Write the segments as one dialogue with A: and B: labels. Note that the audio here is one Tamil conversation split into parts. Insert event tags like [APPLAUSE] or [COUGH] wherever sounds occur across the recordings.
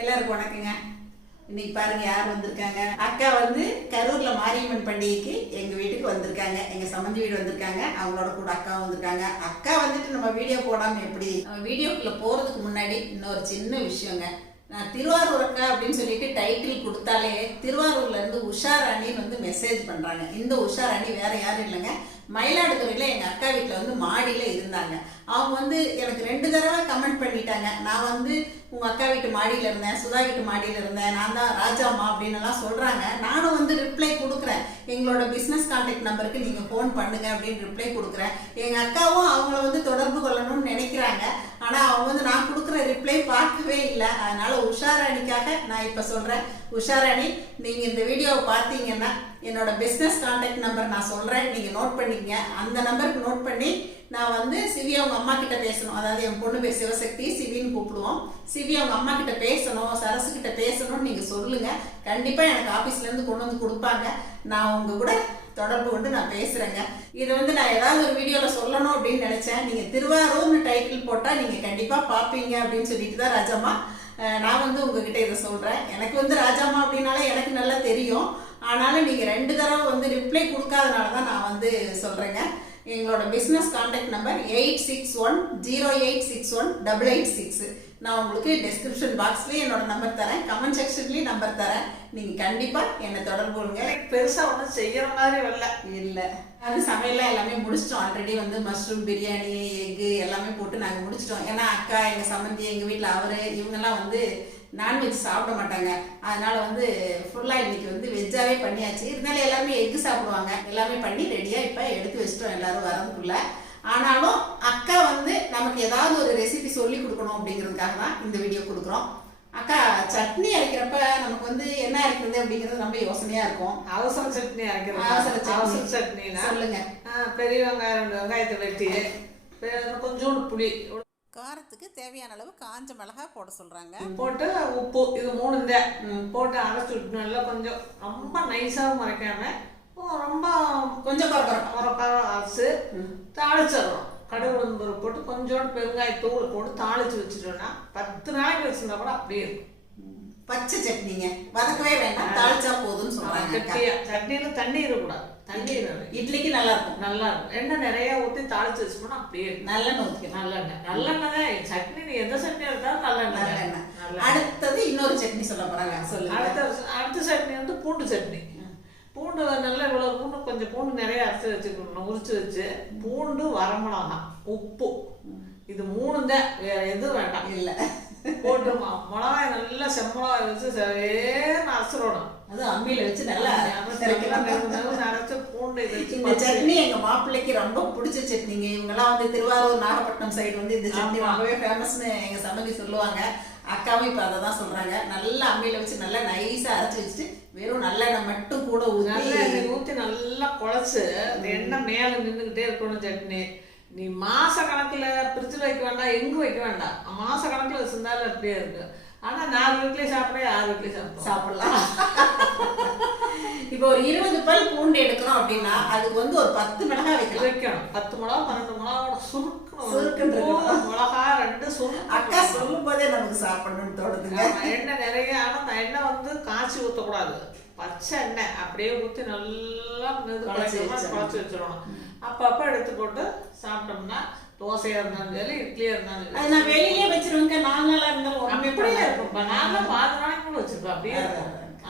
A: எல்லாருக்கும் வணக்கங்க. இன்னைக்கு பாருங்க யார் வந்திருக்காங்க. அக்கா வந்து கரூர்ல மாரியம்மன் பண்டிகைக்கு எங்க வீட்டுக்கு வந்திருக்காங்க. எங்க சம்மந்தி வீடு வந்திருக்காங்க. அவங்களோட கூட அக்கா வந்திருக்காங்க. அக்கா வந்துட்டு நம்ம வீடியோ போடாம எப்படி? நம்ம வீடியோக்குள்ள போறதுக்கு முன்னாடி இன்னொரு சின்ன விஷயங்க. நான் திருவாரூர் அக்கா அப்படின்னு சொல்லிட்டு டைட்டில் கொடுத்தாலே திருவாரூர்ல இருந்து உஷா ராணின்னு வந்து மெசேஜ் பண்றாங்க. இந்த உஷா ராணி வேற யாரும் இல்லைங்க. மயிலாடுதுறையில் எங்கள் அக்கா வீட்டில் வந்து மாடியில் இருந்தாங்க. அவங்க வந்து எனக்கு ரெண்டு தடவை கமெண்ட் பண்ணிட்டாங்க. நான் வந்து உங்கள் அக்கா வீட்டு மாடியில் இருந்தேன் சுதா வீட்டு மாடியில் இருந்தேன் நான் தான் ராஜாம்மா அப்படின்னு எல்லாம் நானும் வந்து ரிப்ளை கொடுக்குறேன். எங்களோட பிஸ்னஸ் கான்டாக்ட் நம்பருக்கு நீங்கள் ஃபோன் பண்ணுங்கள் அப்படின்னு ரிப்ளை கொடுக்குறேன். எங்கள் அக்காவும் அவங்கள வந்து தொடர்பு கொள்ளணும்னு நினைக்கிறாங்க. ஆனால் அவங்க வந்து நான் கொடுக்குற ரிப்ளை பார்க்கவே இல்லை. அதனால் உஷாராணிக்காக நான் இப்போ சொல்கிறேன் உஷாராணி நீங்கள் இந்த வீடியோவை பார்த்தீங்கன்னா என்னோட பிஸ்னஸ் கான்டாக்ட் நம்பர் நான் சொல்கிறேன் நீங்கள் நோட் பண்ணிக்கங்க. அந்த நம்பருக்கு நோட் பண்ணி நான் வந்து சிவி அவங்க அம்மா கிட்ட பேசணும். அதாவது என் பொண்ணு பேர் சிவசக்தி சிவின்னு கூப்பிடுவோம். சிவி அவங்க அம்மா கிட்ட பேசணும் சரசு கிட்ட பேசணும்னு நீங்கள் சொல்லுங்கள் கண்டிப்பாக எனக்கு ஆஃபீஸ்லேருந்து கொண்டு வந்து கொடுப்பாங்க. நான் உங்கள் கூட தொடர்பு கொண்டு நான் பேசுகிறேங்க இது வந்து நான் ஏதாவது ஒரு வீடியோவில் சொல்லணும் அப்படின்னு நினச்சேன். நீங்கள் திருவாரூர்னு டைட்டில் போட்டால் நீங்கள் கண்டிப்பாக பார்ப்பீங்க அப்படின்னு சொல்லிட்டு தான் ராஜாம்மா நான் வந்து உங்ககிட்ட இதை சொல்கிறேன் எனக்கு வந்து ராஜாமா அப்படின்னாலே எனக்கு நல்லா தெரியும். ஆனாலும் நீங்கள் ரெண்டு தடவை வந்து ரிப்ளை கொடுக்காதனால தான் நான் வந்து சொல்கிறேங்க எங்களோட business contact number eight six one zero eight six one double eight six நான் உங்களுக்கு டெஸ்கிரிப்ஷன் பாக்ஸ்லேயே என்னோட நம்பர் தரேன். கமெண்ட் செக்ஷன்லேயும் நம்பர் தரேன். நீங்கள் கண்டிப்பாக என்னை தொடர்பு கொள்ளுங்க.
B: எனக்கு பெருசா ஒண்ணும் செய்யற மாதிரி வரல
A: இல்லை. அது சமையல்லாம் எல்லாமே முடிச்சிட்டோம். ஆல்ரெடி வந்து மஷ்ரூம் பிரியாணி எக்கு எல்லாமே போட்டு நாங்கள் முடிச்சிட்டோம். ஏன்னா அக்கா எங்கள் சம்மந்தி எங்கள் வீட்டில் அவரு இவங்கெல்லாம் வந்து நான்வெஜ் சாப்பிட மாட்டாங்க. அதனால வந்து ஃபுல்லாக இன்னைக்கு வந்து வெஜ்ஜாவே பண்ணியாச்சு. இருந்தாலும் எல்லாருமே எக்கு சாப்பிடுவாங்க. எல்லாமே பண்ணி ரெடியாக இப்போ எடுத்து வச்சிட்டோம். எல்லாரும் வரதுக்குள்ள ஆனாலும் அக்கா வந்து நமக்கு ஏதாவது ஒரு ரெசிபி சொல்லி கொடுக்கணும் அப்படிங்கிறதுக்காக தான் இந்த வீடியோ கொடுக்குறோம். அக்கா சட்னி அரைக்கிறப்ப நமக்கு வந்து என்ன அரைக்கிறது அப்படிங்கிறது ரொம்ப யோசனையா இருக்கும்.
B: அவசர சட்னி அரைக்கிறது
A: அவசர சட்னி.
B: அவசர சட்னினா
A: சொல்லுங்க.
B: பெரிய வெங்காயம் ரெண்டு வெங்காயத்தை வெட்டி கொஞ்சோண்டு புளி.
A: காரத்துக்கு தேவையான அளவு காஞ்ச மிளகாய் போட சொல்றாங்க.
B: போட்டு உப்பு இது மூணு தான் போட்டு அரைச்சி விட்டு நல்லா கொஞ்சம் ரொம்ப நைஸாகவும் அரைக்காம ரொம்ப
A: கொஞ்சம் குறக்குறோம்.
B: உரக்கார அரைச்சு தாளிச்சிடுறோம். கடுகு உளுந்து பருப்பு போட்டு கொஞ்சோண்டு பெருங்காயத்தூள் போட்டு தாளிச்சு வச்சுட்டோம்னா பத்து நாளைக்கு வச்சிருந்தா கூட அப்படியே இருக்கும்.
A: பச்சை சட்னிங்க. வதக்கவே வேண்டாம். தாளிச்சா போதும்னு சொல்றாங்க
B: சட்னியில தண்ணி இருக்கக்கூடாது. தண்ணி
A: இட்லிக்கு நல்லா இருக்கும்
B: நல்லா இருக்கும் எண்ணெய் நிறைய ஊற்றி தாளிச்சு வச்சுக்கணும் அப்படியே இருக்கும்.
A: நல்லெண்ணெய் ஊற்றிக்கலாம்
B: நல்லெண்ணெய். நல்லெண்ணெய் தான். சட்னி எந்த சட்னி எடுத்தாலும் நல்லெண்ணெய்.
A: நல்லெண்ணெய். அடுத்தது இன்னொரு சட்னி சொல்ல போறாங்க. சொல்லுங்க.
B: அடுத்த அடுத்த சட்னி வந்து பூண்டு சட்னி. பூண்டு நல்லா இவ்வளோ பூண்டு கொஞ்சம் பூண்டு நிறைய அரைச்சி வச்சுக்கணும் உரிச்சு வச்சு. பூண்டு வரமிளகா உப்பு. இது மூணு தான் வேற எதுவும் வேண்டாம்.
A: இல்ல.
B: போட்டு மிளகாய் நல்லா செம்மளகாய் வச்சு சேன்னு அரைச்சிடணும்.
A: அது அம்மியில வச்சு நல்லா
B: அரைச்சு பூண்டு
A: இந்த சட்னி எங்க மாப்பிள்ளைக்கு ரொம்ப பிடிச்ச சட்னிங்க. இவங்கெல்லாம் வந்து திருவாரூர் நாகப்பட்டினம் சைடு வந்து இந்த சட்னி. ரொம்பவே ஃபேமஸ்னு எங்க சம்மந்தி சொல்லுவாங்க. அக்காவும் இப்ப அதை தான் சொல்றாங்க. நல்லா அம்மியில வச்சு நல்லா நைஸா அரைச்சு வச்சுட்டு வெறும் நல்லெண்ணெய் மட்டும் கூட
B: எண்ணெய் ஊற்றி நல்லா குழச்சு அந்த எண்ணெய் மேலே நின்றுக்கிட்டே இருக்கணும் சட்னி. நீ மாச கணக்குல ஃப்ரிட்ஜில் வைக்க வேண்டாம் எங்கும் வைக்க வேண்டாம். மாச கணக்குல வச்சிருந்தாலும் அப்படியே இருக்கு. ஆனா நாலு வீட்லயும் சாப்பிட்றேன் யார் வீட்லயும் சாப்பிடுவோம்.
A: சாப்பிடலாம். இப்போ ஒரு இருபது பல் பூண்டு எடுக்கிறோம் அப்படின்னா அதுக்கு வந்து ஒரு பத்து மிளகாய் வைக்கலாம்.
B: வைக்கணும். பத்து மிளகா பன்னெண்டு மிளகாவோட சுருக்கணும்.
A: சுருக்குன்னு இருக்கணும்.
B: மிளகா ரெண்டு சுருக்கு
A: அக்கா சொல்லும் போதே நமக்கு சாப்பிடணும்னு தோணுதுங்க.
B: எண்ணெய் நிறைய ஆனா அந்த எண்ணெய் வந்து காய்ச்சி ஊற்றக்கூடாது பச்சை எண்ணெய் அப்படியே ஊற்றி நல்லா
A: குழச்சி வச்சிடணும்.
B: அப்பப்போ எடுத்து போட்டு சாப்பிட்டோம்னா தோசையா இருந்தாலும் சரி இட்லியா இருந்தாலும் சரி.
A: நான் வெளியிலே வச்சிருவேங்க நாலு நாளா இருந்தாலும் ஒண்ணுமே
B: அப்படியே
A: பண்ணாது.
B: இருக்கும்ப்பா. நான் பாதி நாளைக்கு கூட வச்சிருப்பேன். அப்படியே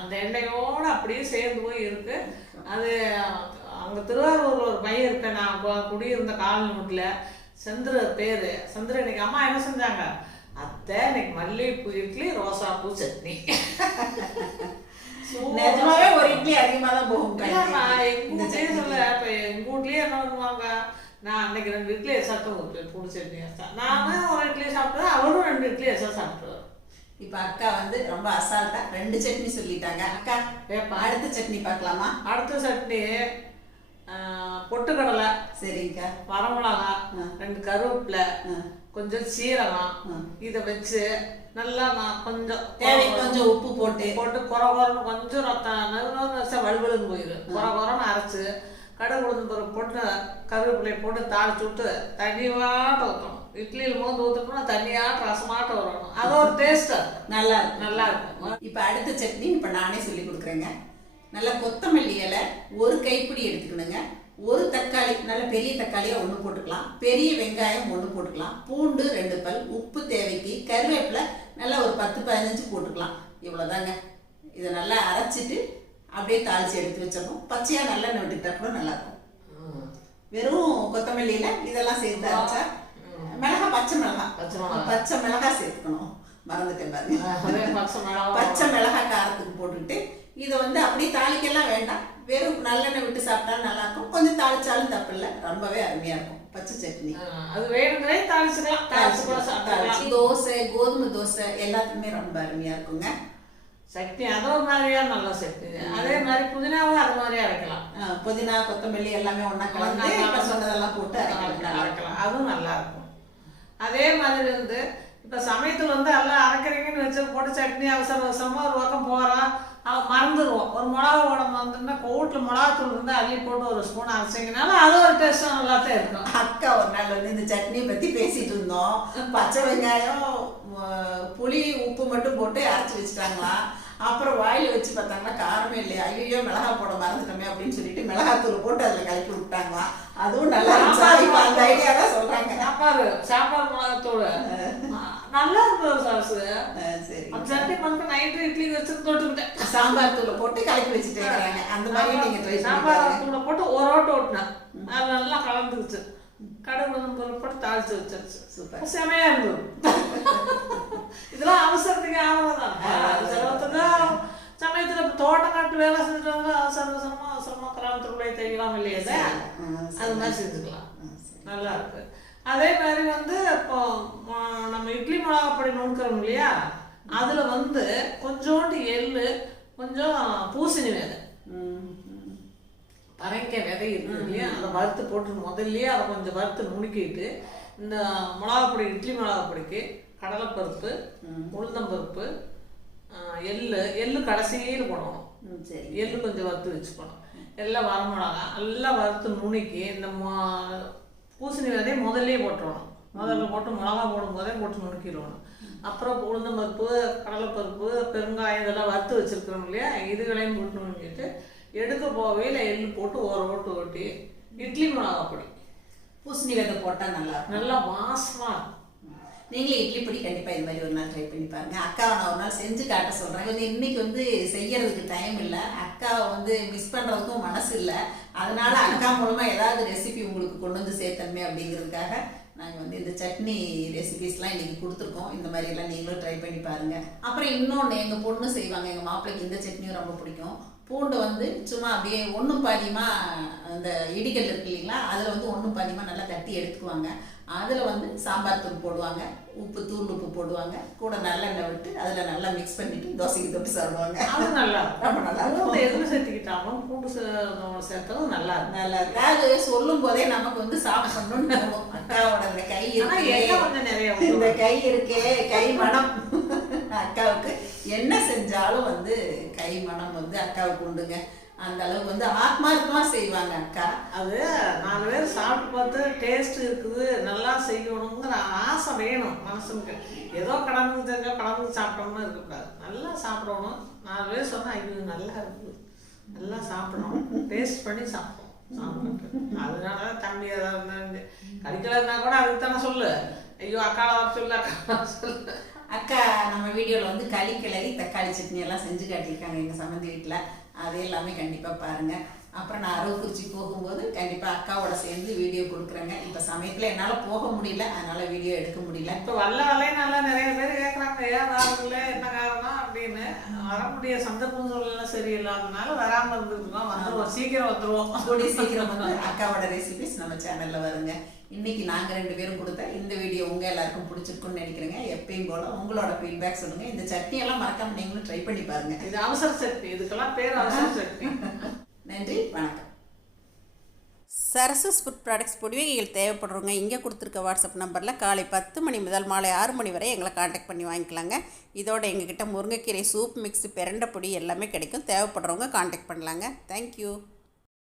B: அந்த எண்ணெயோட அப்படியே சேர்ந்து போய் இருக்கு. அது அங்க திருவாரூர்ல ஒரு பையன் இருக்கேன் நான் குடியிருந்த காலனி வீட்டில் செந்திர பேரு. செந்திர இன்னைக்கு அம்மா என்ன செஞ்சாங்க? அத்தை இன்னைக்கு மல்லிகைப்பூ இட்லி ரோசாப்பூ சட்னி.
A: நிஜமாவே ஒரு இட்லி அதிகமா தான் போகும்.
B: எங்க வீட்லயே
A: சட்னி.
B: சொல்ல, இப்ப எங்க வீட்லயே என்ன பண்ணுவாங்க? நான் அன்னைக்கு ரெண்டு இட்லி எக்ஸ்ட்ரா ஊற்றுவேன் பூண்டு சட்னி நானும் ஒரு இட்லி சாப்பிட்டேன் அவரும் ரெண்டு இட்லி எக்ஸ்ட்ரா சாப்பிட்டுருவார்
A: இப்ப அக்கா வந்து ரொம்ப அசால்ட்டா ரெண்டு சட்னி சொல்லிட்டாங்க. அக்கா. அடுத்த சட்னி பார்க்கலாமா?
B: அடுத்த சட்னி ஆ, பொட்டுக்கடலை
A: சரிங்கக்கா
B: வரமிளகா. ரெண்டு கருவேப்பிலை. கொஞ்சம் சீரகம். இதை வச்சு நல்லா நான் கொஞ்சம்
A: தேவை கொஞ்சம் உப்பு போட்டு.
B: போட்டு குறை குறைன்னு கொஞ்சம் ரத்தம் வலுவலுன்னு போயிடும். குறை குறைன்னு அரைச்சு கடுகு உளுந்து பருப்பு போட்டு கருவேப்பிலையை போட்டு தாளிச்சு விட்டு தனிவாட்ட ஊற்றணும் இட்லியில் மோந்து ஊற்றணும்னா தண்ணியாட்ட ரசமாட்ட வரணும். அது ஒரு டேஸ்ட்டு
A: நல்லா இருக்கும்.
B: நல்லா இருக்கும்.
A: இப்போ அடுத்த சட்னி இப்போ நானே சொல்லி கொடுக்குறேங்க. நல்லா கொத்தமல்லி இலை ஒரு கைப்பிடி எடுத்துக்கணுங்க. ஒரு தக்காளி நல்ல பெரிய தக்காளியாக ஒன்று போட்டுக்கலாம். பெரிய வெங்காயம் ஒன்று போட்டுக்கலாம். பூண்டு ரெண்டு பல் உப்பு தேவைக்கு கருவேப்பிலை நல்லா ஒரு பத்து பதினஞ்சு போட்டுக்கலாம். இவ்வளோதாங்க இதை நல்லா அரைச்சிட்டு அப்படியே தாளித்து எடுத்து வச்சிடணும். பச்சையாக நல்லெண்ணெய் விட்டுக்கிட்டா கூட நல்லாயிருக்கும். வெறும் கொத்தமல்லியில் இதெல்லாம் சேர்த்து அரைச்சா மிளகா பச்சை மிளகா.
B: பச்சை மிளகா.
A: சேர்த்துக்கணும். மறந்துட்டேன் பாருங்க. [LAUGHS]
B: பச்சை மிளகா.
A: காரத்துக்கு போட்டுட்டு இதை வந்து அப்படியே தாளிக்கெல்லாம் வேண்டாம். வெறும் நல்லெண்ணெய் விட்டு சாப்பிட்டாலும் நல்லா இருக்கும் கொஞ்சம் தாளிச்சாலும் தப்பு இல்லை ரொம்பவே அருமையா இருக்கும். பச்சை சட்னி.
B: அது வேணுங்கிறே தாளிச்சுக்கலாம். தாளிச்சு கூட
A: தாளிச்சு தோசை கோதுமை தோசை எல்லாத்துக்குமே ரொம்ப அருமையா இருக்குங்க.
B: சட்னி அது மாதிரியா? நல்ல சட்னி. அதே மாதிரி புதினாவும் அது மாதிரி அரைக்கலாம்.
A: புதினா கொத்தமல்லி எல்லாமே ஒண்ணா கலந்து இப்ப சொன்னதெல்லாம் போட்டு அரைக்கலாம்.
B: அதுவும் நல்லா இருக்கும் அதே மாதிரி வந்து இப்போ சமயத்தில் வந்து எல்லாம் அரைக்கிறீங்கன்னு வச்சு போட்டு சட்னி அவசர அவசரமாக ஒரு பக்கம் போகிறோம் அவன் மறந்துடுவோம் ஒரு மிளகா உடம்பு வந்துன்னா வீட்டில் மிளகாத்தூள் இருந்தால் அள்ளி போட்டு ஒரு ஸ்பூன் அரைச்சிங்கனாலும் அது ஒரு டேஸ்ட்டும் நல்லா தான் இருக்கும்.
A: அக்கா ஒரு நாள் வந்து இந்த சட்னியை பத்தி பேசிட்டு இருந்தோம். பச்சை வெங்காயம் புளி உப்பு மட்டும் போட்டு அரைச்சி வச்சுட்டாங்களாம் அப்புறம் வாயில வச்சு பார்த்தாங்கன்னா காரமே இல்லையா? ஐயோ மிளகா போட மறந்துட்டோமே அப்படின்னு சொல்லிட்டு மிளகாத்தூள் போட்டு அதில் கலக்கி விட்டாங்களாம் அதுவும் நல்லா இருந்துச்சா. அந்த ஐடியா தான் சொல்றாங்க.
B: சாப்பாடு சாப்பாடு மிளகாத்தூள் நல்லா
A: சரி.
B: அந்த சட்னி மட்டும் நைட்டு இட்லி வச்சு தொட்டுக்கிட்டேன்
A: சாம்பார் தூளை போட்டு கலக்கி வச்சுட்டே இருக்கிறாங்க அந்த மாதிரி நீங்க ட்ரை பண்ணி
B: சாம்பார் தூளை போட்டு ஒரு ஓட்டு ஓட்டினேன். அது நல்லா கலந்துருச்சு. பொருள் போட்டு தாளிச்சு வச்சிருச்சு.
A: சூப்பர்.
B: செமையா இருந்தது. இதெல்லாம் அவசரத்துக்கு ஆகலாம் அவசரத்துக்கு சமயத்துல தோட்டம் காட்டு வேலை செஞ்சுட்டு அவசர அவசரமா அவசரமா கிராமத்துக்குள்ளே தெரியலாம் இல்லையா அது. மாதிரி செஞ்சுக்கலாம். நல்லா இருக்கு. அதே மாதிரி வந்து இப்போ நம்ம இட்லி மிளகா பொடி நுணுக்கிறோம் இல்லையா? அதுல வந்து கொஞ்சோண்டு எள்ளு கொஞ்சம் பூசணி விதை. பரங்காய் விதை இருக்கு இல்லையா? அதை வறுத்து போட்டு முதல்லயே அதை கொஞ்சம் வறுத்து நுணுக்கிட்டு இந்த மிளகா பொடி இட்லி மிளகா பொடிக்கு கடலைப்பருப்பு உளுந்தம்பருப்பு எள்ளு எள்ளு கடைசியில் போடணும்.
A: சரி.
B: எள்ளு கொஞ்சம் வறுத்து வச்சுக்கணும். எல்லாம் வரமிளகா எல்லாம் வறுத்து நுணுக்கி இந்த மொ- பூசணி விதையை முதல்லயே போட்டுறணும். முதல்ல போட்டு மிளகா போடும் போதே போட்டு நுணுக்கிடணும். அப்புறம் உளுந்தம்பருப்பு கடலைப்பருப்பு பெருங்காயம் இதெல்லாம் வறுத்து வச்சிருக்கிறோம் இல்லையா? இதுகளையும் போட்டு நுணுக்கிட்டு எடுக்க போகையில் எள்ளு போட்டு ஒரு ஓட்டு ஓட்டி இட்லி மிளகா பொடி
A: பூசணி விதை போட்டா நல்லா
B: நல்லா வாசமா இருக்கும்.
A: நீங்களும் இட்லி பொடி கண்டிப்பாக இது மாதிரி ஒரு நாள் ட்ரை பண்ணி பாருங்க. அக்காவை நான் ஒரு நாள் செஞ்சு காட்ட சொல்கிறேன் வந்து இன்னைக்கு வந்து செய்யறதுக்கு டைம் இல்லை. அக்காவை வந்து மிஸ் பண்ணுறதுக்கும் மனசு இல்லை. அதனால அக்கா மூலமாக ஏதாவது ரெசிபி உங்களுக்கு கொண்டு வந்து சேர்த்தன்மே அப்படிங்கிறதுக்காக நாங்கள் வந்து இந்த சட்னி ரெசிபிஸ்லாம் இன்னைக்கு கொடுத்துருக்கோம். இந்த மாதிரி எல்லாம் நீங்களும் ட்ரை பண்ணி பாருங்க. அப்புறம் இன்னொன்று எங்கள் பொண்ணு செய்வாங்க. எங்கள் மாப்பிள்ளைக்கு இந்த சட்னியும் ரொம்ப பிடிக்கும். பூண்டு வந்து சும்மா அப்படியே ஒன்றும் பாதியமாக அந்த இடிக்கல் இருக்கு இல்லைங்களா? அதில் வந்து ஒன்றும் பாதியமாக நல்லா தட்டி எடுத்துக்குவாங்க. அதில் வந்து சாம்பார் தூள் போடுவாங்க உப்பு தூள் உப்பு போடுவாங்க. கூட நல்லெண்ணெய் விட்டு அதில் நல்லா மிக்ஸ் பண்ணிட்டு தோசைக்கு தொட்டு சாப்பிடுவாங்க.
B: அது நல்லா
A: ரொம்ப நல்லா
B: பூண்டு எதில் சேர்த்துக்கிட்டாலும் பூண்டு சேர்த்ததும் நல்லா
A: நல்லா இருக்கு அது சொல்லும் போதே நமக்கு வந்து சாப்பிடணும்னு அக்காவோட இந்த கை இருக்கே. இந்த. கை இருக்கே கை மனம். அக்காவுக்கு என்ன செஞ்சாலும் வந்து கை மனம் வந்து அக்காவுக்கு உண்டுங்க. அந்த அளவுக்கு வந்து ஆத்மார்த்தமா செய்வாங்க அக்கா.
B: அது சாப்பிட்டு பார்த்து டேஸ்ட் இருக்குது நல்லா செய்யணுங்கிற ஆசை வேணும் மனசுக்கு. ஏதோ கடந்து தெரிஞ்சா கடந்து சாப்பிட்டோம்னு இருக்கக்கூடாது. நல்லா சாப்பிடணும். நாலு பேர் சொன்னால் ஐயோ நல்லா இருக்குது. நல்லா சாப்பிடணும். டேஸ்ட் பண்ணி சாப்பிடணும். சாப்பிட்டு அதனால தான் தம்பி ஏதாவது கறிக்கலன்னா கூட அதுக்கு தானே சொல்லு. ஐயோ அக்கால வர சொல்லு அக்கா வர சொல்லு.
A: அக்கா நம்ம வீடியோவில் வந்து களி கிளறி தக்காளி சட்னி எல்லாம் செஞ்சு காட்டியிருக்காங்க எங்கள் சம்மந்தி வீட்டில். அது எல்லாமே கண்டிப்பாக பாருங்கள் அப்புறம் நான் அரவக்குறிச்சி போகும்போது கண்டிப்பாக அக்காவோட சேர்ந்து வீடியோ கொடுக்குறேங்க. இப்போ சமயத்தில் என்னால் போக முடியல. அதனால் வீடியோ எடுக்க முடியல.
B: இப்போ வல்ல வல்லையே நல்லா நிறைய பேர் கேட்குறாங்க ஏன் வரல? என்ன காரணம்? அப்படின்னு. வர முடிய சந்தர்ப்பம் சூழ்நிலை சரியில்லாதனால வராமல் இருந்துருக்கோம். வந்துருவோம் சீக்கிரம் வந்துருவோம்.
A: கூடிய சீக்கிரம் வந்து அக்காவோட ரெசிபிஸ் நம்ம சேனல்ல வருங்க. இன்னைக்கு நாங்க ரெண்டு பேரும் கொடுத்த இந்த வீடியோ உங்க எல்லாருக்கும் பிடிச்சிருக்கும்னு நினைக்கிறேங்க. எப்பயும் போல உங்களோட ஃபீட்பேக் சொல்லுங்க. இந்த சட்னி எல்லாம் மறக்காம நீங்களும் ட்ரை பண்ணி பாருங்க.
B: இது அவசர சட்னி. இதுக்கெல்லாம் பேர் அவசர சட்னி.
A: நன்றி வணக்கம். சரசஸ் ஃபுட் ப்ராடக்ட்ஸ் பொடிவகைகள் தேவைப்படுறவங்க இங்கே கொடுத்துருக்க வாட்ஸ்அப் நம்பரில் காலை பத்து மணி முதல் மாலை ஆறு மணி வரை எங்களை காண்டாக்ட் பண்ணி வாங்கிக்கலாங்க. இதோட எங்ககிட்ட முருங்கைக்கீரை சூப் மிக்ஸ் பிரண்டை பொடி எல்லாமே கிடைக்கும். தேவைப்படுறவங்க காண்டாக்ட் பண்ணலாங்க. தேங்க்யூ